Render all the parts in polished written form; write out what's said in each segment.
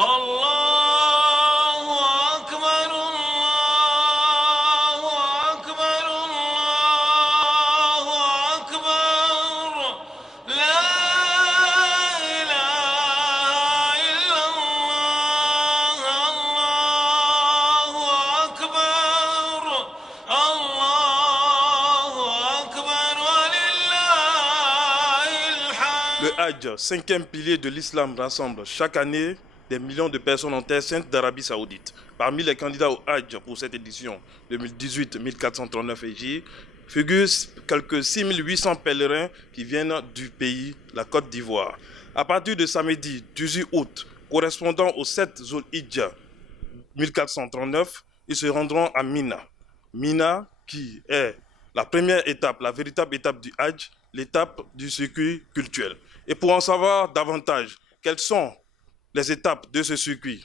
Allahu Akbar, Allahu Akbar, Allahu Akbar. La ilaha illallah. Allahu Akbar, Allahu Akbar, wa lillahil hamd. Le Hajj, cinquième pilier de l'islam, rassemble chaque année des millions de personnes en terre sainte d'Arabie Saoudite. Parmi les candidats au Hajj pour cette édition 2018 1439 Hijri, figurent quelques 6800 pèlerins qui viennent du pays, la Côte d'Ivoire. À partir de samedi 18 août, correspondant au 7 Zul-Hijja 1439, ils se rendront à Mina. Mina qui est la première étape, la véritable étape du Hajj, l'étape du circuit cultuel. Et pour en savoir davantage, quelles sont les étapes de ce circuit,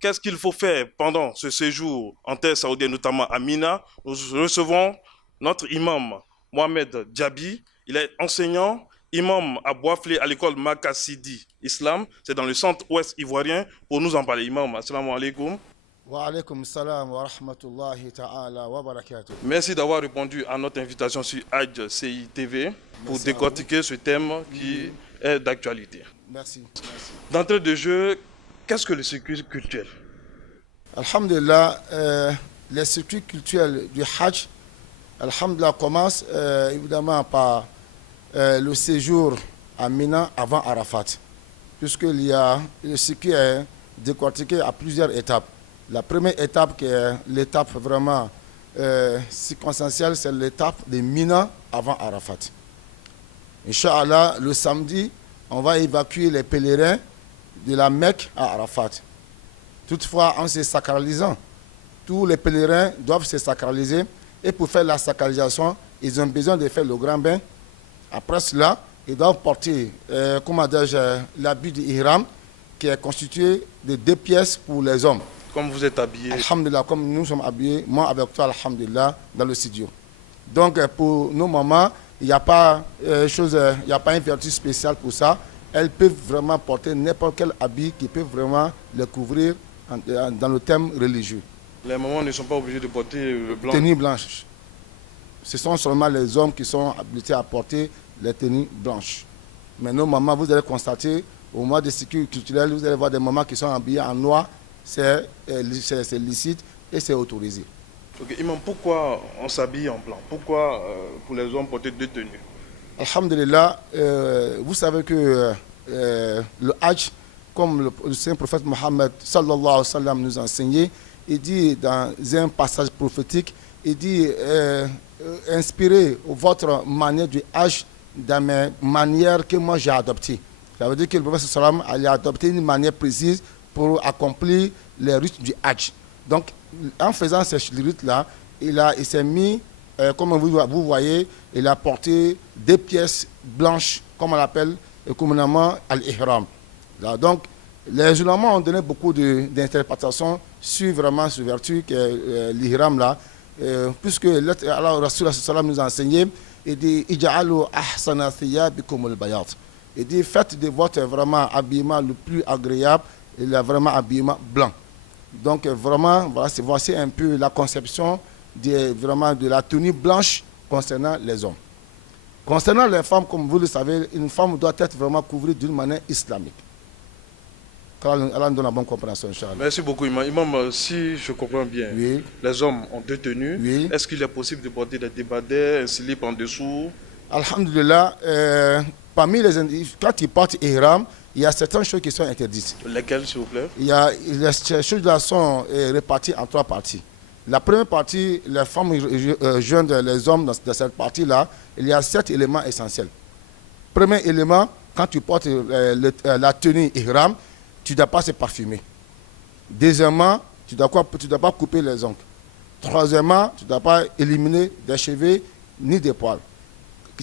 qu'est-ce qu'il faut faire pendant ce séjour en terre saoudienne, notamment à Mina, nous recevons notre imam Mohamed Djabi. Il est enseignant, imam à Boisflé à l'école Makassidi Islam. C'est dans le centre-ouest ivoirien. Pour nous en parler, imam, assalamu alaikum. Wa alaykum salam wa rahmatullahi ta'ala wa barakatuh. Merci d'avoir répondu à notre invitation sur Hajj CI TV pour décortiquer ce thème qui est d'actualité. Merci. D'entrée de jeu, qu'est-ce que le circuit culturel? Alhamdulillah, les circuits culturels du Hajj, Alhamdulillah, commencent évidemment par le séjour à Mina avant Arafat, puisqu'il y a le circuit est décortiqué à plusieurs étapes. La première étape, qui est l'étape vraiment circonstancielle, c'est l'étape de Mina avant Arafat. Inch'Allah, le samedi, on va évacuer les pèlerins de la Mecque à Arafat. Toutefois, en se sacralisant, tous les pèlerins doivent se sacraliser. Et pour faire la sacralisation, ils ont besoin de faire le grand bain. Après cela, ils doivent porter l'habit d'Ihram, qui est constitué de 2 pièces pour les hommes. Comme vous êtes habillé. Alhamdulillah, comme nous sommes habillés, moi avec toi, alhamdulillah, dans le studio. Donc pour nos mamans, il n'y a pas il n'y a pas une vertu spéciale pour ça. Elles peuvent vraiment porter n'importe quel habit qui peut vraiment les couvrir dans le thème religieux. Les mamans ne sont pas obligées de porter le blanc. Tenue blanche. Ce sont seulement les hommes qui sont habilités à porter les tenues blanches. Mais nos mamans, vous allez constater, au mois de sécurité culturelle, vous allez voir des mamans qui sont habillées en noir. C'est licite et c'est autorisé. Okay. Imam, pourquoi on s'habille en blanc? Pourquoi pour les hommes porter 2 tenues? Alhamdulillah, vous savez que le Hajj, comme le saint prophète Mohammed sallallahu alayhi wa sallam nous a enseigné, il dit dans un passage prophétique, il dit inspirez votre manière du Hajj dans mes manières que moi j'ai adoptées. Ça veut dire que le prophète sallallahu alayhi wa sallam a adopté une manière précise pour accomplir les rites du Hajj. Donc, en faisant ces rites-là, il s'est mis, comme vous voyez, il a porté 2 pièces blanches, comme on l'appelle communément al-Ihram. Donc, les musulmans ont donné beaucoup d'interprétations sur vraiment ce vertu que l'Ihram là, puisque Allah Rasul sallam nous a enseigné, il dit Ija'alu ahsana thiyabikum al-bayat. Il dit faites de votre vraiment habillement le plus agréable, il a vraiment habillement blanc. Donc vraiment, voilà, voici un peu la conception de la tenue blanche concernant les hommes. Concernant les femmes, comme vous le savez, une femme doit être vraiment couverte d'une manière islamique. Allah nous donne la bonne compréhension, Inch'Allah. Merci beaucoup, Imam. Imam, si je comprends bien, oui. Les hommes ont 2 tenues. Oui. Est-ce qu'il est possible de porter des débardeurs, un slip en dessous? Alhamdulillah, parmi quand ils portent ihram, il y a certaines choses qui sont interdites. Lesquelles, s'il vous plaît? Ces choses-là sont réparties en 3 parties. La première partie, les femmes joignent les hommes dans cette partie-là. Il y a 7 éléments essentiels. Premier élément, quand tu portes la tenue ihram, tu ne dois pas se parfumer. Deuxièmement, tu ne dois pas couper les ongles. Troisièmement, tu ne dois pas éliminer des cheveux ni des poils.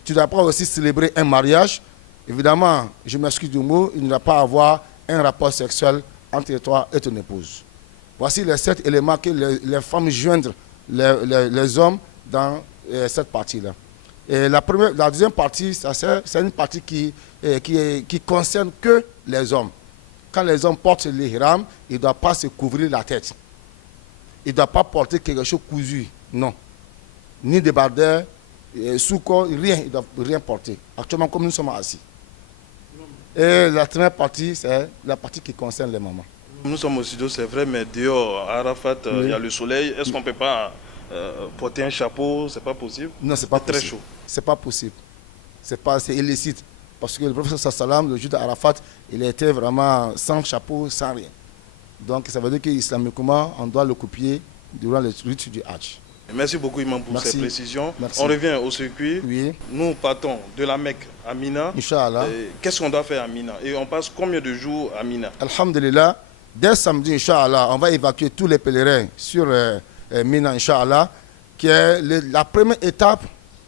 Tu ne dois pas aussi célébrer un mariage. Évidemment, je m'excuse du mot, il ne doit pas avoir un rapport sexuel entre toi et ton épouse. Voici les 7 éléments que les femmes joignent les hommes dans cette partie-là. Et la deuxième partie, c'est une partie qui concerne que les hommes. quand les hommes portent l'ihram, ils ne doivent pas se couvrir la tête. Ils ne doivent pas porter quelque chose cousu. Non. Ni débardeur, sous-corps, rien. Ils ne doivent rien porter. Actuellement, comme nous sommes assis. Et la première partie, c'est la partie qui concerne les mamans. Nous sommes au studio, c'est vrai, mais dehors, à Arafat, il y a le soleil. Est-ce qu'on ne peut pas porter un chapeau? C'est pas possible? Non, c'est pas très possible. chaud. C'est pas possible. C'est illicite. Parce que le professeur Sallam, le jour d'Arafat, il était vraiment sans chapeau, sans rien. Donc ça veut dire qu'islamiquement, on doit le copier durant le rite du Hajj. Merci beaucoup, Imam, pour Merci. ces précisions. Merci. On revient au circuit. Oui, Nous partons de la Mecque à Mina. Inch'Allah. Qu'est-ce qu'on doit faire à Mina? Et on passe combien de jours à Mina? Alhamdulillah, dès samedi, Inch'Allah, on va évacuer tous les pèlerins sur Mina, Inch'Allah, qui est la première étape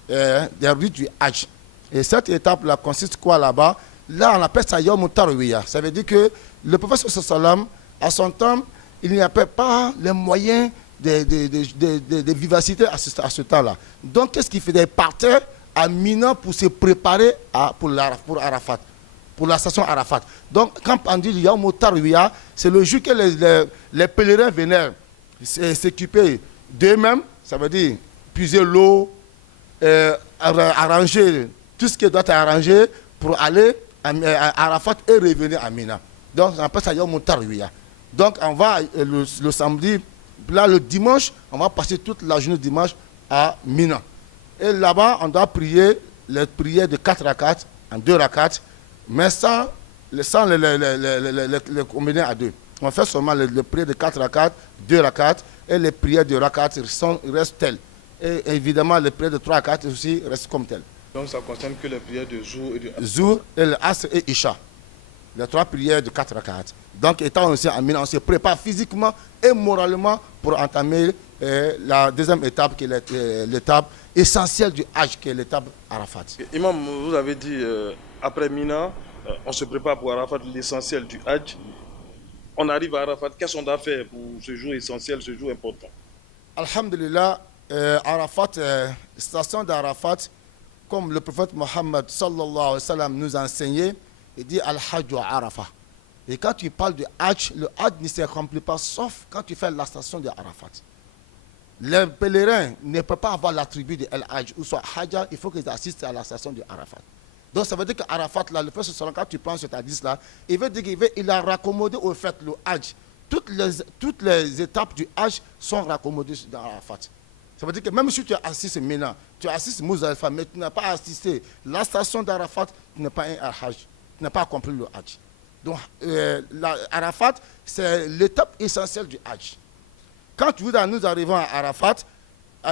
des rites du Hajj. Et cette étape-là consiste quoi là-bas? Là, on appelle ça Yom Tarwiyah. Ça veut dire que le prophète sallam, à son temps, il n'y avait pas les moyens de vivacité à ce temps-là. Donc, qu'est-ce qu'il faisait? Il partait à Mina pour se préparer pour Arafat, pour la station Arafat. Donc, quand on dit Yom Tarwiyah, c'est le jour que les pèlerins venaient s'occuper d'eux-mêmes, ça veut dire puiser l'eau, arranger tout ce qui doit être arrangé pour aller à Arafat et revenir à Mina. Donc, on appelle ça Yom Tarwiyah. Donc, on va le samedi, là, le dimanche, on va passer toute la journée dimanche à Mina. Et là-bas, on doit prier les prières de 4 rakats en 2 rakats, mais sans les combiner à 2. On fait seulement les prières de 4 rakats, 2 rakats, et les prières de rakats restent telles. Et évidemment, les prières de 3 rakats aussi restent comme telles. Donc ça concerne que les prières de Zour et de Asr. Zour, et l'Asr et Isha. Les 3 prières de 4 rakats. Donc, étant aussi en Mina, on se prépare physiquement et moralement pour entamer la deuxième étape, qui est l'étape essentielle du Hajj, qui est l'étape Arafat. Imam, vous avez dit, après Mina, on se prépare pour Arafat, l'essentiel du Hajj. On arrive à Arafat, qu'est-ce qu'on doit faire pour ce jour essentiel, ce jour important? Alhamdulillah, Arafat, station d'Arafat, comme le prophète Mohammed sallallahu alayhi wa sallam nous a enseigné, il dit Al-Hajj wa Arafat. Et quand tu parles de Hajj, le Hajj ne s'accomplit pas sauf quand tu fais la station de Arafat. Les pèlerins ne peuvent pas avoir l'attribut de Al-Hajj ou soit Hajj, il faut qu'ils assistent à la station de Arafat. Donc ça veut dire qu'Arafat, là, le prophèt sallallahu quand tu prends cet hadith là, il veut dire qu'il a raccommodé au fait le Hajj. Toutes les étapes du Hajj sont raccommodées dans Arafat. Ça veut dire que même si tu assistes Mina, tu assistes Muzdalifa, mais tu n'as pas assisté la station d'Arafat, tu n'es pas un Hajj, tu n'as pas accompli le Hajj. Donc, Arafat, c'est l'étape essentielle du Hajj. Quand nous arrivons à Arafat,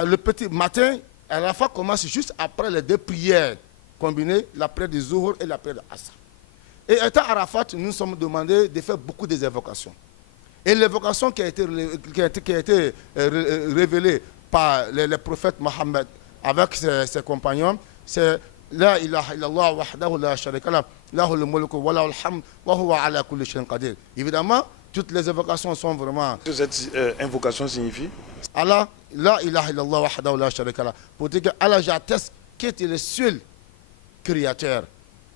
le petit matin, Arafat commence juste après les 2 prières combinées, la prière du Zuhur et la prière de Asr. Et étant Arafat, nous sommes demandés de faire beaucoup d'évocations. Et l'évocation qui a été révélée par les prophètes Mohammed avec ses compagnons, c'est La ilaha illallah wahdahu la sharika lah, lahul mulku wa lahul hamd wa huwa ala kulli shay'in qadir. Évidemment, toutes les évocations sont vraiment. Ce que cette invocation signifie? Allah, la ilaha illallah wahdahu la sharika lah. Pour dire que Allah, j'atteste qu'il est le seul créateur.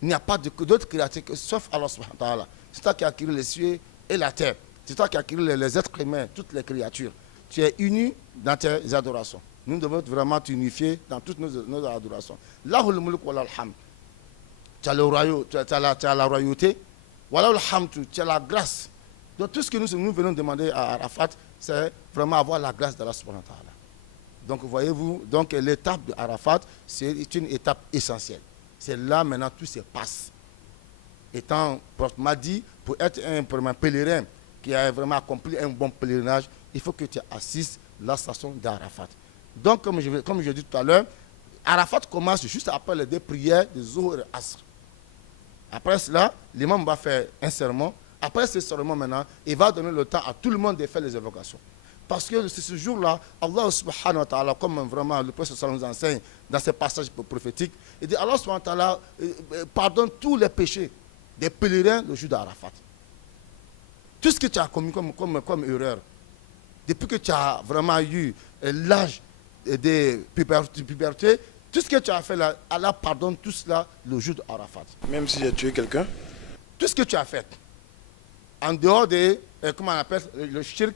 Il n'y a pas d'autre créateur sauf Allah subhanahu wa ta'ala. C'est toi qui as créé les cieux et la terre. C'est toi qui as créé les êtres humains, toutes les créatures. Tu es uni dans tes adorations. Nous devons vraiment t'unifier dans toutes nos adorations. Lahul mulk wa lahul hamd. Tu as la royauté. Wa lahul hamd, tu as la grâce. Donc tout ce que nous venons demander à Arafat, c'est vraiment avoir la grâce d'Allah subhanahu wa ta'ala. Donc voyez-vous, donc l'étape d'Arafat, c'est une étape essentielle. C'est là maintenant tout se passe. Étant proprement dit, pour être un pèlerin qui a vraiment accompli un bon pèlerinage, il faut que tu assistes la station d'Arafat. Donc, comme je dis tout à l'heure, Arafat commence juste après les 2 prières de Zuhur et Asr. Après cela, l'imam va faire un sermon. Après ce sermon maintenant, il va donner le temps à tout le monde de faire les évocations. Parce que c'est ce jour-là, Allah subhanahu wa ta'ala, comme vraiment le prophète nous enseigne dans ces passages prophétiques, il dit Allah subhanahu wa ta'ala pardonne tous les péchés des pèlerins le jour d'Arafat. Tout ce que tu as commis comme erreur, depuis que tu as vraiment eu l'âge de puberté, tout ce que tu as fait là, Allah pardonne tout cela le jour d'Arafat. Même si j'ai tué quelqu'un? Tout ce que tu as fait. En dehors de, comment on appelle, le shirk,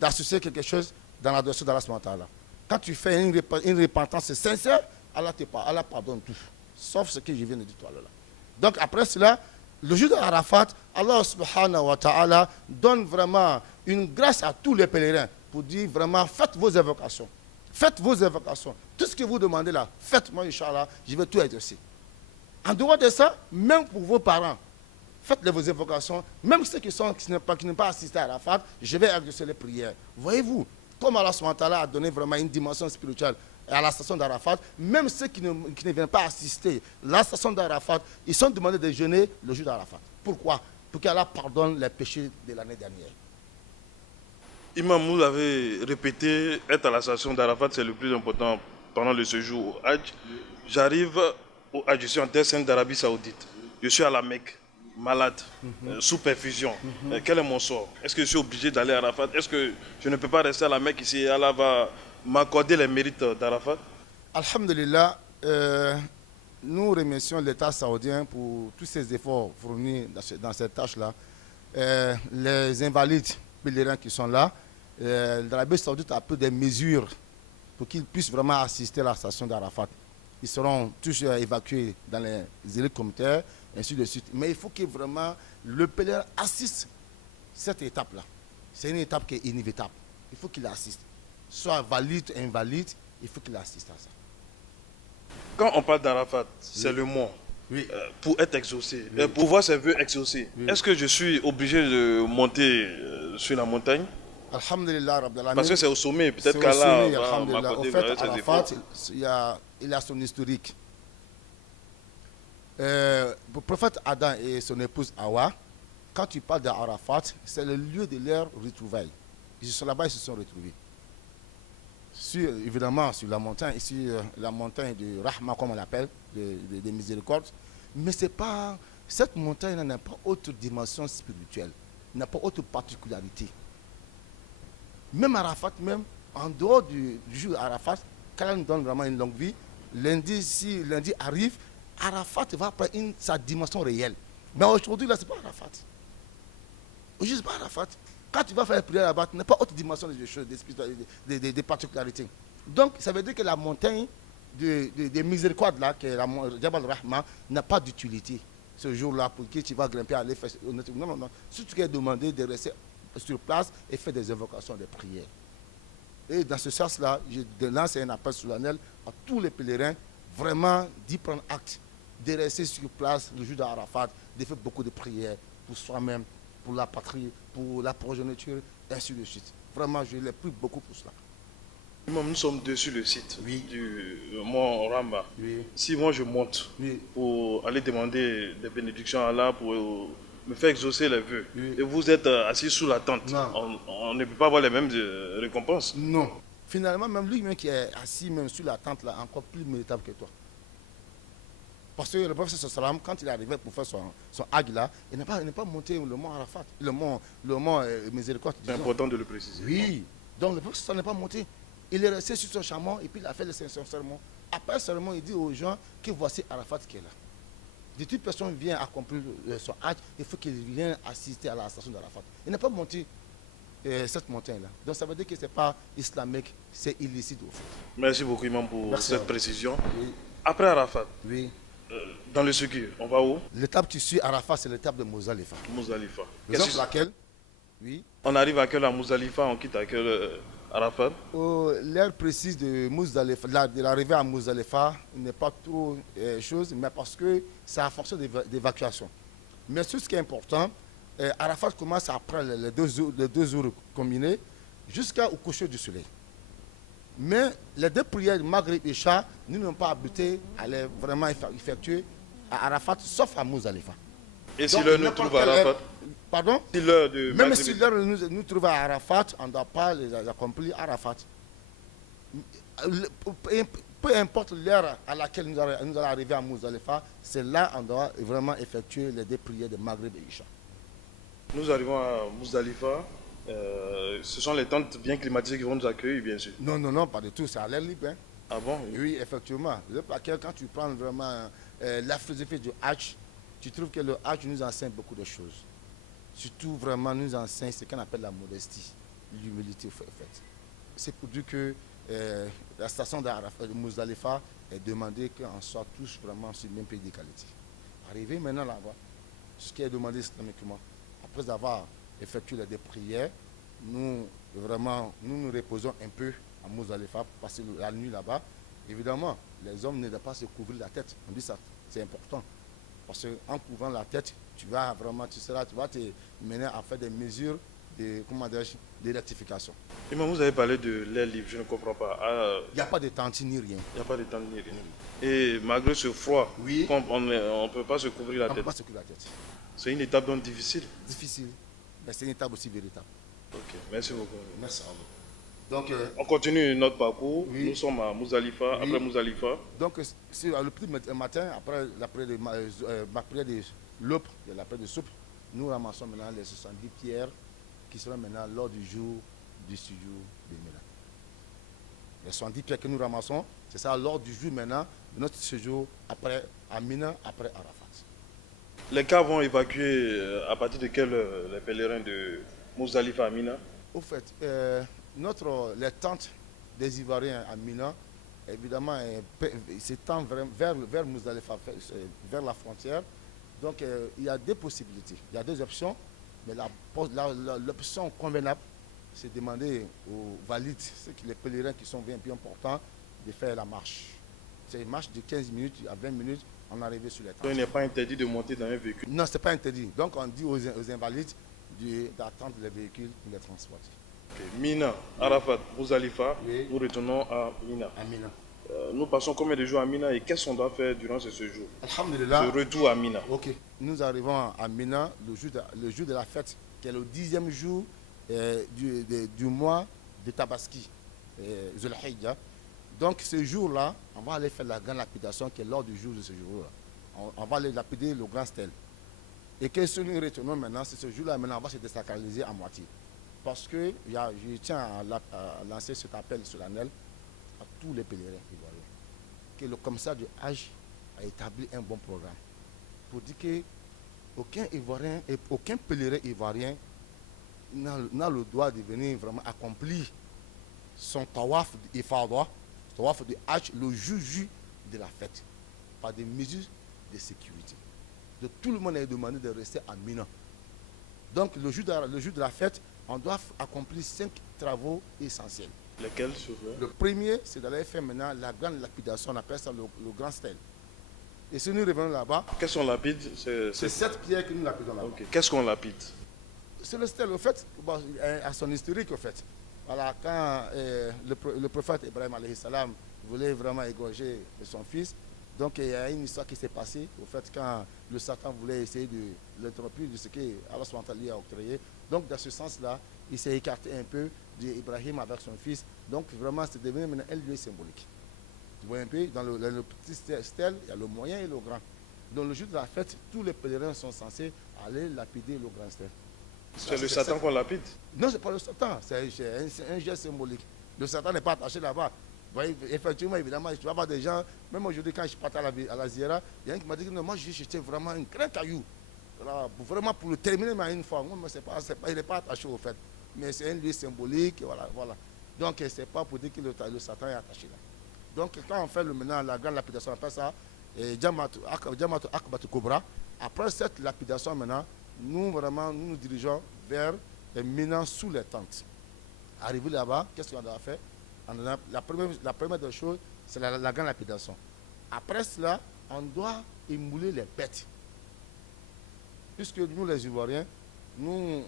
d'associer quelque chose dans l'adoration d'Allah subhanahu wa ta'ala. Quand tu fais une repentance sincère, Allah pardonne tout. Sauf ce que je viens de dire tout à l'heure. Donc après cela, le jour de Arafat, Allah subhanahu wa ta'ala donne vraiment une grâce à tous les pèlerins pour dire vraiment, faites vos invocations. Faites vos invocations. Tout ce que vous demandez là, faites-moi, Inch'Allah, je vais tout exaucer. En dehors de ça, même pour vos parents, faites vos invocations. Même ceux qui n'ont pas assisté à Arafat, je vais exaucer les prières. Voyez-vous, comme Allah subhanahu wa ta'ala a donné vraiment une dimension spirituelle à la station d'Arafat, même ceux qui ne viennent pas assister à la station d'Arafat, ils sont demandés de jeûner le jour d'Arafat. Pourquoi? Pour qu'Allah pardonne les péchés de l'année dernière. Imam, vous l'avez répété, être à la station d'Arafat, c'est le plus important pendant le séjour au Hajj. J'arrive au Hajj, je suis en terre sainte d'Arabie Saoudite. Je suis à la Mecque, malade, sous perfusion. Quel est mon sort? Est-ce que je suis obligé d'aller à Arafat? Est-ce que je ne peux pas rester à la Mecque ici? Allah va m'accorder les mérites d'Arafat? Alhamdulillah, nous remercions l'État saoudien pour tous ces efforts fournis dans cette tâche-là. Les invalides pèlerins qui sont là, l'Arabie saoudite a pris des mesures pour qu'ils puissent vraiment assister à la station d'Arafat. Ils seront tous évacués dans les îles communautaires, ainsi de suite. Mais il faut que vraiment le pèlerin assiste cette étape-là. C'est une étape qui est inévitable. Il faut qu'il assiste. Soit valide ou invalide, il faut qu'il assiste à ça. Quand on parle d'Arafat, c'est le mont. Oui. Pour être exaucé, pour voir ses vœux exaucés, est-ce que je suis obligé de monter sur la montagne? Alhamdulillah, Rabbil Alamin. Parce que c'est au sommet, peut-être C'est au qu'Allah sommet, va alhamdulillah. m'accorder Au fait, ses Arafat, efforts. il a son historique. Le prophète Adam et son épouse Hawa, quand tu parles d'Arafat, c'est le lieu de leur retrouvaille. Ils sont là-bas, ils se sont retrouvés. Évidemment, sur la montagne, ici, la montagne de Rahma, comme on l'appelle, de miséricorde. Mais c'est pas, cette montagne n'a pas autre dimension spirituelle, n'a pas autre particularité. Même Arafat, même en dehors du jour Arafat, quand elle nous donne vraiment une longue vie, lundi, si lundi arrive, Arafat va prendre sa dimension réelle. Mais aujourd'hui, là, ce n'est pas Arafat. Aujourd'hui, ce n'est pas Arafat. Quand tu vas faire la prière là-bas, tu n'as pas autre dimension des choses, des particularités. Donc, ça veut dire que la montagne de miséricorde, là, qui est la Jabal Rahma, n'a pas d'utilité. Ce jour-là, pour qui tu vas grimper, aller faire. Non, non, non. Si tu es demandé de rester sur place et faire des invocations, des prières. Et dans ce sens-là, je lance un appel solennel à tous les pèlerins, vraiment d'y prendre acte, de rester sur place le jour d'Arafat, de faire beaucoup de prières pour soi-même, pour la patrie, pour la progéniture, et ainsi de suite. Vraiment, je l'ai pris beaucoup pour cela. Nous sommes dessus le site Oui. du mont Ramba. Oui. Si moi je monte Oui. pour aller demander des bénédictions à Allah, pour me faire exaucer les vœux, Oui. et vous êtes assis sous la tente, Non. on ne peut pas avoir les mêmes récompenses. Non. Finalement, même lui-même qui est assis même sur la tente, là, encore plus méritable que toi. Parce que le prophète sallam, quand il est arrivé pour faire son hajj là, il n'a pas monté le mont Arafat, le mont Miséricorde. C'est important de le préciser. Oui. Donc le prophète n'est pas monté. Il est resté sur son chameau et puis il a fait le sermon. Après le sermon, il dit aux gens que voici Arafat qui est là. De toute personne vient accomplir son hajj, il faut qu'il vienne assister à la station d'Arafat. Il n'a pas monté cette montagne-là. Donc ça veut dire que ce n'est pas islamique, c'est illicite au fait. Merci beaucoup, Imam, pour Merci cette précision. Oui. Après Arafat, Oui. dans le Ségur, on va où? L'étape qui suit Arafat, c'est l'étape de Mozdalifa. Mousdalifa. Raison pour laquelle, oui, On arrive à quelle à Mousdalifa, on quitte à quelle Arafat? l'heure précise de Mozdalifa, de l'arrivée à Mozdalifa n'est pas trop chose, mais parce que c'est en fonction d'évacuation. Mais ce qui est important, Arafat commence après les deux jours combinés jusqu'au coucher du soleil. Mais les deux prières, Maghrib et Isha, nous n'avons pas habité à les vraiment effectuer à Arafat, sauf à Mozdalifa. Et si Donc, l'heure nous n'importe trouve à quelle heure- Arafat? Pardon? Si l'heure de Même Maghrib- si l'heure nous trouve à Arafat, on ne doit pas les accomplir à Arafat. Peu importe l'heure à laquelle nous allons arriver à Mozdalifa, c'est là qu'on doit vraiment effectuer les deux prières de Maghrib et Isha. Nous arrivons à Mousdalifa. Ce sont les tentes bien climatisées qui vont nous accueillir, bien sûr. Non, non, non, pas du tout, c'est à l'air libre. Hein. Ah bon? Oui, effectivement. Quand tu prends vraiment la philosophie du Hajj, tu trouves que le Hajj nous enseigne beaucoup de choses. surtout vraiment nous enseigne ce qu'on appelle la modestie, l'humilité au fait. C'est pour dire que la station de Muzdalifa est demandé qu'on soit tous vraiment sur le même pied d'égalité. Arrivé maintenant là-bas, ce qui est demandé islamiquement, après avoir effectué des prières, nous nous reposons un peu à Muzdalifa pour passer la nuit là-bas. Évidemment, les hommes ne doivent pas se couvrir la tête. On dit ça, c'est important. Parce qu'en couvrant la tête, tu vas te mener à faire des mesures de rectification. Imam, vous avez parlé de l'air libre, je ne comprends pas. Il n'y a pas de tente ni rien. Il n'y a pas de temps ni rien. Et malgré ce froid, Oui. on ne peut pas se couvrir la On ne peut tête. pas se couvrir la tête. C'est une étape donc difficile. Difficile, mais c'est une étape aussi véritable. Ok, merci beaucoup. Merci à vous. Donc, On continue notre parcours. Oui. Nous sommes à Muzdalifa. Oui. Après Muzdalifa, c'est le plus matin, après la prière de l'aube, la prière de soupe, nous ramassons maintenant les 70 pierres qui seront maintenant lors du jour du studio de Mina. Les 70 pierres que nous ramassons, c'est ça lors du jour maintenant de notre séjour à Mina, après Arafat. les cas vont évacuer à partir de quel les pèlerins de Muzdalifa à Mina? Au fait, les tentes des Ivoiriens à Mina, évidemment, s'étendent vers Muzdalifa, vers la frontière. Donc, il y a deux possibilités, il y a deux options, mais l'option convenable, c'est de demander aux valides, les pèlerins qui sont bien importants, de faire la marche. C'est une marche de 15 minutes à 20 minutes, on arrive sur les tentes. Donc, il n'est pas interdit de monter dans un véhicule. Non, ce n'est pas interdit. Donc, on dit aux invalides d'attendre les véhicules pour les transporter. Ok. Mina, Arafat, Muzdalifa, Oui. nous retournons à Mina. À Mina. Nous passons combien de jours à Mina et qu'est-ce qu'on doit faire durant ce séjour? Alhamdulillah. Ce retour à Mina. Ok. Nous arrivons à Mina le jour de la fête, qui est le 10e jour du mois de Tabaski, Zul Hijja. Donc ce jour-là, on va aller faire la grande lapidation qui est lors du jour de ce jour-là. On va aller lapider le grand stèle. Et que ce que nous retenons maintenant, c'est ce jour-là, maintenant on va se désacraliser à moitié. Parce que je tiens à lancer cet appel solennel à tous les pèlerins ivoiriens. Que le commissaire du Hajj a établi un bon programme pour dire qu'aucun Ivoirien et aucun pèlerin ivoirien n'a le droit de venir vraiment accomplir son tawaf d'Ifada, tawaf de Hajj, le jour de la fête, par des mesures de sécurité. Donc tout le monde est demandé de rester à Mina. Donc le jour de la fête, on doit accomplir 5 travaux essentiels. Lesquels, s'il vous plaît? Le premier, c'est d'aller faire maintenant la grande lapidation, on appelle ça le grand stèle. Et si nous revenons là-bas, Qu'est-ce qu'on lapide? c'est 7 pierres que nous lapidons là-bas. Ok. Qu'est-ce qu'on lapide? C'est le stèle, au fait, à son historique, au fait. Voilà, quand le prophète Ibrahim alayhi salam voulait vraiment égorger son fils, donc il y a une histoire qui s'est passée, au fait, quand le Satan voulait essayer de l'interrompre de ce qu'Allah SWT a octroyé. Donc dans ce sens-là, il s'est écarté un peu d'Ibrahim avec son fils. Donc vraiment, c'est devenu maintenant un lieu symbolique. Tu vois un peu, dans le petit stèle, il y a le moyen et le grand. Dans le jour de la fête, tous les pèlerins sont censés aller lapider le grand stèle. C'est le Satan qu'on lapide? Non, ce n'est pas le Satan, c'est un geste symbolique. Le Satan n'est pas attaché là-bas. Vous voyez, effectivement, évidemment, tu vas voir des gens, même aujourd'hui, quand je partais à la Ziera, il y a un qui m'a dit que non, moi, j'ai jeté vraiment un grand caillou. Voilà, vraiment pour le terminer, mais une fois. Moi, il n'est pas attaché au fait. Mais c'est un lieu symbolique, voilà. Donc, ce n'est pas pour dire que le Satan est attaché là. Donc, quand on fait maintenant la grande lapidation, on appelle ça Jamatu Akbatu Kobra. Après cette lapidation, maintenant, nous nous dirigeons vers Mina sous les tentes. Arrivé là-bas, qu'est-ce qu'on doit faire? La première des choses, c'est la grande lapidation. Après cela, on doit émouler les bêtes. Puisque nous, les Ivoiriens, nous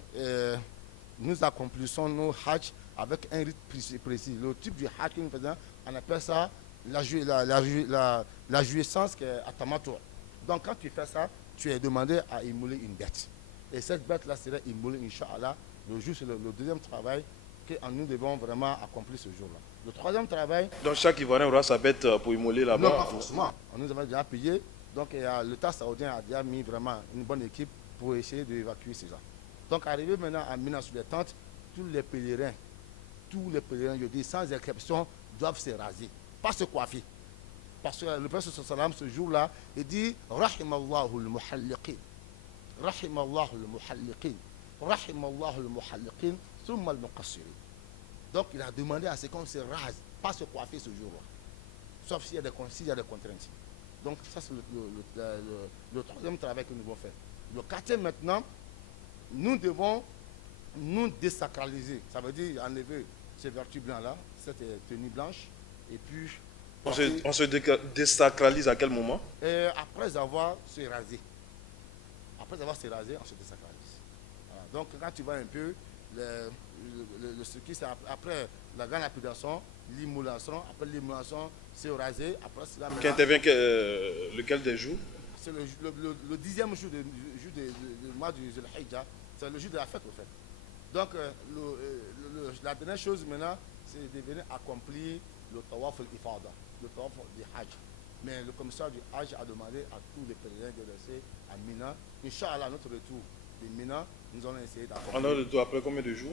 accomplissons nos hajj avec un rite précis. Le type du hajj que nous faisons, on appelle ça la jouissance qui est à Tamatour. Donc quand tu fais ça, tu es demandé à immoler une bête. Et cette bête-là sera immolée, Inch'Allah. Le jour, c'est le deuxième travail que nous devons vraiment accomplir ce jour-là. Le troisième travail... Donc chaque Ivoirien aura sa bête pour immoler là-bas? Non, pas forcément. On nous avait déjà payé. Donc l'État saoudien a déjà mis vraiment une bonne équipe pour essayer d'évacuer ces gens. Donc arrivé maintenant à Mina sur les tentes, tous les pèlerins, je dis sans exception, doivent se raser, pas se coiffer. Parce que le prophète sallam ce jour-là, il dit Rahimallahu al-muhalliqin. Rahimallahu al-muhalliqin. Rahimallahu al-muhalliqin, thumma al-muqassirin. Donc il a demandé à ce qu'on se rase, pas se coiffer ce jour-là. Sauf s'il y a des contraintes. Donc ça c'est le troisième travail que nous devons faire. Le quatrième maintenant, nous devons nous désacraliser. Ça veut dire enlever ces vertus blancs-là, cette tenue blanche, et puis... On se désacralise à quel moment? Après avoir se rasé. Après avoir se rasé, on se désacralise. Voilà. Donc quand tu vois un peu, le circuit, c'est après la grande lapidation, l'immolation, après l'immolation, c'est rasé, après cela... Qui intervient lequel des jours? C'est le 10e jour du mois du Zulhijjah, c'est le jour de la fête au fait. Donc la dernière chose maintenant, c'est de venir accomplir le tawaf al-ifada, le tawaf du Hajj. Mais le commissaire du Hajj a demandé à tous les pèlerins de rester à Mina. Inch'Allah, notre retour de Mina, nous allons essayer d'accomplir. Alors, retour après combien de jours?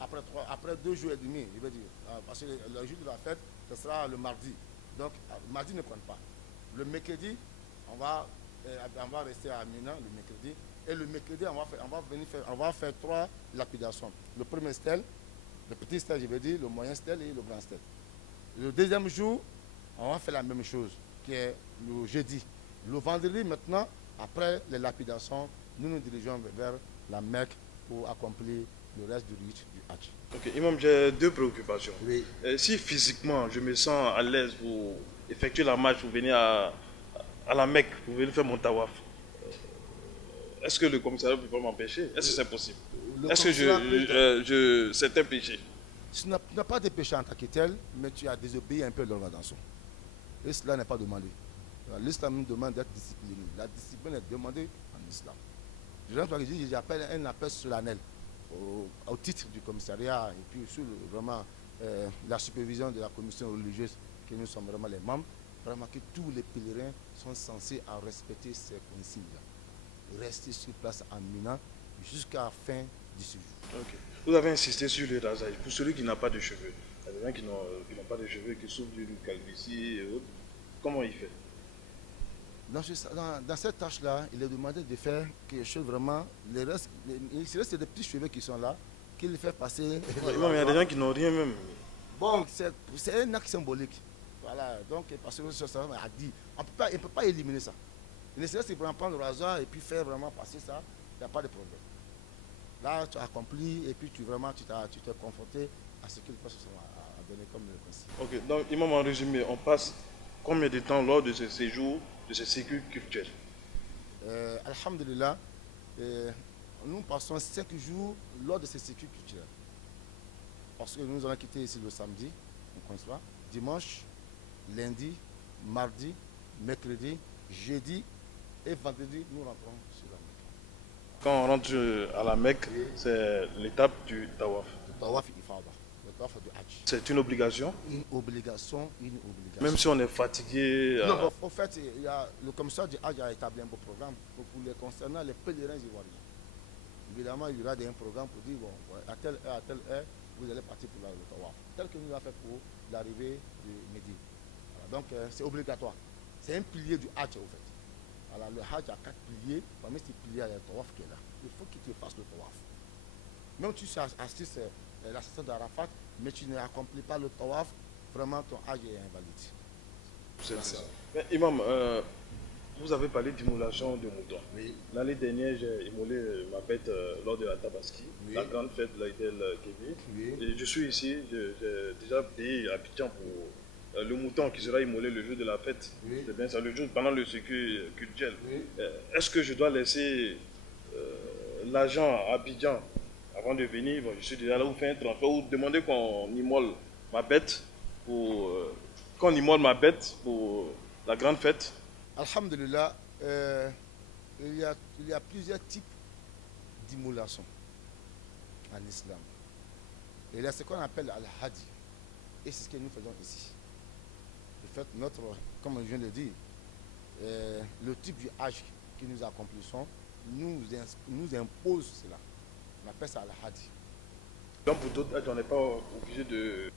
Après 2 jours et demi, je veux dire. Parce que le jour de la fête, ce sera le mardi. Donc, mardi ne compte pas. Le mercredi, on va rester à Mina le mercredi. Et le mercredi, on va faire 3 lapidations. Le premier stèle, le petit stèle, je veux dire, le moyen stèle et le grand stèle. Le deuxième jour, on va faire la même chose, qui est le jeudi. Le vendredi, maintenant, après les lapidations, nous nous dirigeons vers la Mecque pour accomplir le reste du rite du Hajj. Ok, Imam, j'ai 2 préoccupations. Oui. Si physiquement, je me sens à l'aise pour effectuer la marche, pour venir à la Mecque, pour venir faire mon tawaf, est-ce que le commissariat peut pas m'empêcher? Est-ce que c'est possible? Est-ce que c'est un péché? Tu n'as pas de péché en tant que tel, mais tu as désobéi un peu à l'organisation. Et cela n'est pas demandé. L'islam nous demande d'être discipliné. La discipline est demandée en islam. J'appelle un appel solennel au titre du commissariat et puis sous vraiment la supervision de la commission religieuse que nous sommes vraiment les membres. Vraiment que tous les pèlerins sont censés à respecter ces consignes-là. Rester sur place en Mina jusqu'à la fin du séjour. Okay. Vous avez insisté sur le rasage. Pour celui qui n'a pas de cheveux, il y a des gens qui n'ont pas de cheveux, qui souffrent d'une calvitie et autres. Comment il fait? Dans cette tâche-là, il est demandé de faire quelque chose vraiment. Il reste des petits cheveux qui sont là, qu'il fait passer. Non, mais il y a des gens qui n'ont rien même. Bon, c'est un acte symbolique. Voilà, donc parce que ça a dit, on ne peut pas éliminer ça. Il ne serait-ce que prendre le rasoir et puis faire vraiment passer ça, il n'y a pas de problème. Là, tu as accompli et puis tu t'es confronté à ce que le pasteur a donné comme principe. Ok, donc Imam, en résumé, on passe combien de temps lors de ce séjour, de ce séjour culturel? Alhamdulillah, nous passons 5 jours lors de ce séjour culturel. Parce que nous allons quitter ici le samedi, on conçoit, dimanche, lundi, mardi, mercredi, jeudi et vendredi, nous rentrons sur la Mecque. Quand on rentre à la Mecque, c'est l'étape du tawaf. Le tawaf ifada, le tawaf du Hajj. C'est une obligation? Une obligation. Même si on est fatigué. Non, en fait, le commissaire du Hajj a établi un beau programme pour les concernant les pèlerins ivoiriens. Évidemment, il y aura un programme pour dire, bon, à telle heure, vous allez partir pour le tawaf. Tel que nous l'avons fait pour l'arrivée de Médine. Voilà, donc, c'est obligatoire. C'est un pilier du Hajj, au fait. Alors, le Hajj a 4 piliers. Parmi ces piliers, il y a le tawaf qui est là. Il faut qu'il te fasse le tawaf. Même si tu assistes à la session d'Arafat, mais tu n'accomplis pas le tawaf, vraiment ton Hajj est invalide. C'est ça. Mais Imam, vous avez parlé d'immolation de moutons. Oui. L'année dernière, j'ai immolé ma bête lors de la Tabaski, Oui. la grande fête de l'Aïd el-Kébi. Oui. Et je suis ici, j'ai déjà payé à Abidjan pour le mouton qui sera immolé le jour de la fête. Oui. C'est bien ça, le jour pendant le circuit culturel. Oui. Est-ce que je dois laisser l'argent à Abidjan avant de venir? Bon, je suis déjà là, vous faites un transfert ou demander qu'on immole ma bête pour la grande fête. Alhamdulillah, il y a plusieurs types d'immolation en islam. Il y a ce qu'on appelle al-hadi. Et c'est ce que nous faisons ici. En fait, comme je viens de dire, le type du hajj que nous accomplissons nous impose cela. On appelle ça al-hadi. Donc pour d'autres hajj, on n'est pas obligé de...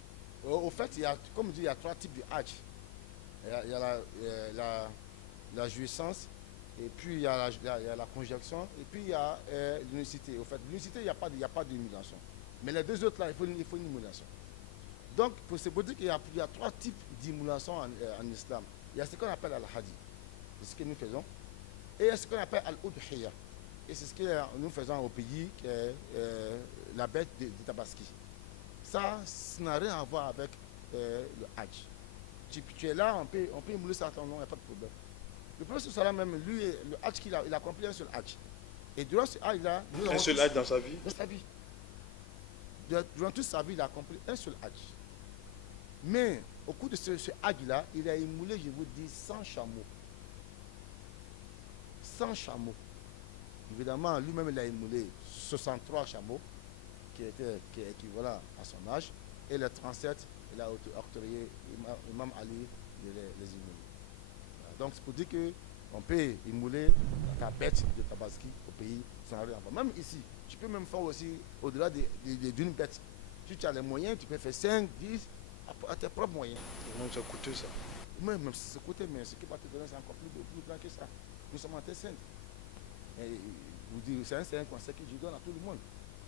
Au fait, comme je dis, il y a 3 types de hajj. Il y a la jouissance, Et puis il y a la conjonction, et puis il y a l'unicité. Au fait, l'unicité, il n'y a pas d'immulation. Mais les deux autres là, il faut une immulation. Donc, c'est pour dire qu'il y a trois types d'immulation en islam. Il y a ce qu'on appelle al-hadi, c'est ce que nous faisons, et il y a ce qu'on appelle al-udhiyya, et c'est ce que nous faisons au pays, qui est la bête de Tabaski. Ça n'a rien à voir avec le hajj. Tu es là, on peut immuler ça à ton nom, il n'y a pas de problème. Le prophète sallam même, lui, le hajj qu'il a, il a accompli un seul hajj. Et durant ce hajj-là, Un seul hajj dans sa vie? Dans sa vie. Durant toute sa vie, il a accompli un seul hajj. Mais au cours de ce hajj-là, il a immolé, je vous dis, 100 chameaux. 100 chameaux. Évidemment, lui-même, il a immolé 63 chameaux, qui est équivalent à son âge. Et les 37, il a octroyé Imam Ali de les immoler. Voilà. Donc, c'est pour dire qu'on peut immoler ta bête de Tabaski au pays sans rien. Même ici, tu peux même faire aussi au-delà d'une bête. Si tu as les moyens, tu peux faire 5, 10, à tes propres moyens. C'est coûteux ça. Même si c'est coûteux, mais ce qui va te donner, c'est encore plus grand que ça. Nous sommes en terre sainte. Et vous dites, c'est un conseil que je donne à tout le monde.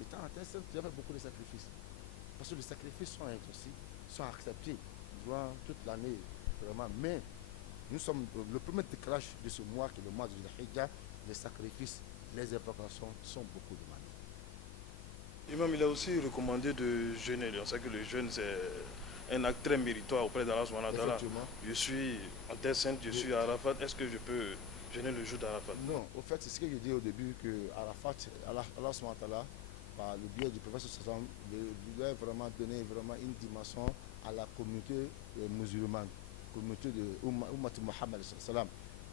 Étant en terre sainte, tu as fait beaucoup de sacrifices. Parce que les sacrifices sont acceptés durant toute l'année, vraiment. Mais nous sommes le premier décalage de ce mois, qui est le mois de l'Hijja, les sacrifices, les invocations sont beaucoup demandés. Imam, il a aussi recommandé de jeûner. On sait que le jeûne, c'est un acte très méritoire auprès d'Allah subhanahu wa ta'ala. Je suis en terre sainte, je suis à Arafat. Est-ce que je peux jeûner le jour d'Arafat? Non, au fait, c'est ce que je dis au début, que Arafat, Allah subhanahu wa ta'ala, par le biais du prophète sallam, lui a vraiment donné vraiment une dimension à la communauté musulmane, communauté de Ummat Muhammad sallam.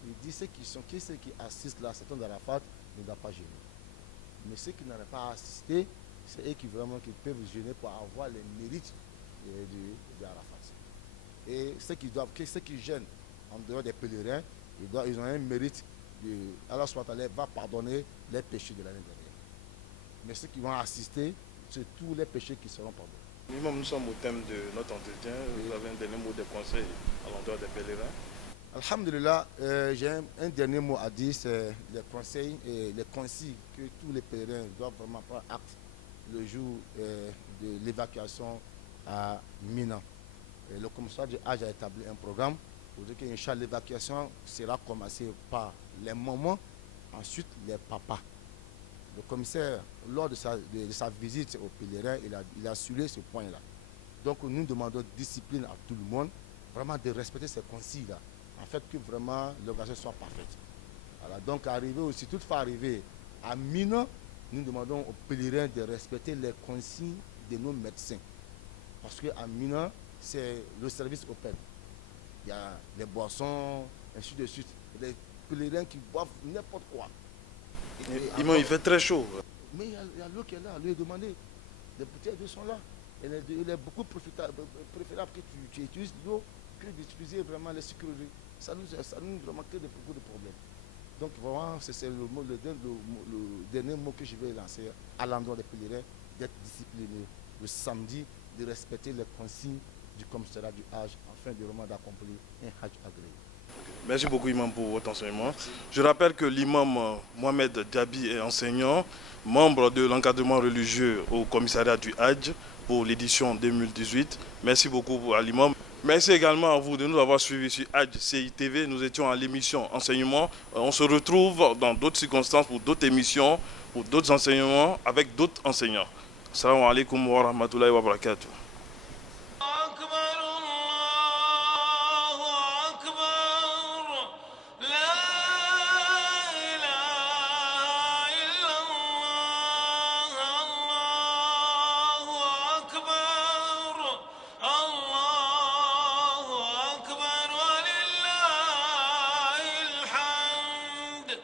Il dit ceux qui assistent là, certains d'Arafat, ne doivent pas jeûner. Mais ceux qui n'auraient pas assisté, c'est eux qui peuvent jeûner pour avoir les mérites de Arafat. Et ceux qui jeûnent en dehors des pèlerins, ils ont un mérite. Allah va pardonner les péchés de l'année dernière. Mais ceux qui vont assister, c'est tous les péchés qui seront pardonnés. Nous sommes au thème de notre entretien. Vous avez un dernier mot de conseil à l'endroit des pèlerins? Alhamdulillah, j'ai un dernier mot à dire, c'est les conseils et les consignes que tous les pèlerins doivent vraiment prendre acte le jour de l'évacuation à Mina. Et le commissariat du Hajj a établi un programme pour dire que l'évacuation sera commencée par les mamans, ensuite les papas. Le commissaire, lors de sa visite aux pèlerins, il a assuré ce point-là. Donc nous demandons discipline à tout le monde, vraiment de respecter ces consignes-là, en fait que vraiment l'organisation soit parfaite. Voilà, donc toutefois arriver à Mina, nous demandons aux pèlerins de respecter les consignes de nos médecins. Parce qu'à Mina, c'est le service open. Il y a les boissons, ainsi de suite. Les pèlerins qui boivent n'importe quoi. Il fait très chaud. Mais il y a l'eau qui est là, lui demander. Les bouteilles d'eau sont là. Il est beaucoup préférable que tu utilises l'eau que d'utiliser vraiment les sucreries. Ça nous vraiment crée beaucoup de problèmes. Donc vraiment, c'est le dernier mot que je vais lancer à l'endroit des pèlerins, d'être disciplinés le samedi, de respecter les consignes du commissariat du Hajj afin de vraiment d'accomplir un Hajj agréé. Merci beaucoup Imam pour votre enseignement. Je rappelle que l'imam Mohamed Diaby est enseignant, membre de l'encadrement religieux au commissariat du Hajj pour l'édition 2018. Merci beaucoup à l'imam. Merci également à vous de nous avoir suivis sur Hajj CITV. Nous étions à l'émission Enseignement. On se retrouve dans d'autres circonstances pour d'autres émissions, pour d'autres enseignements avec d'autres enseignants. Assalamu alaikum wa rahmatullahi wa barakatuh.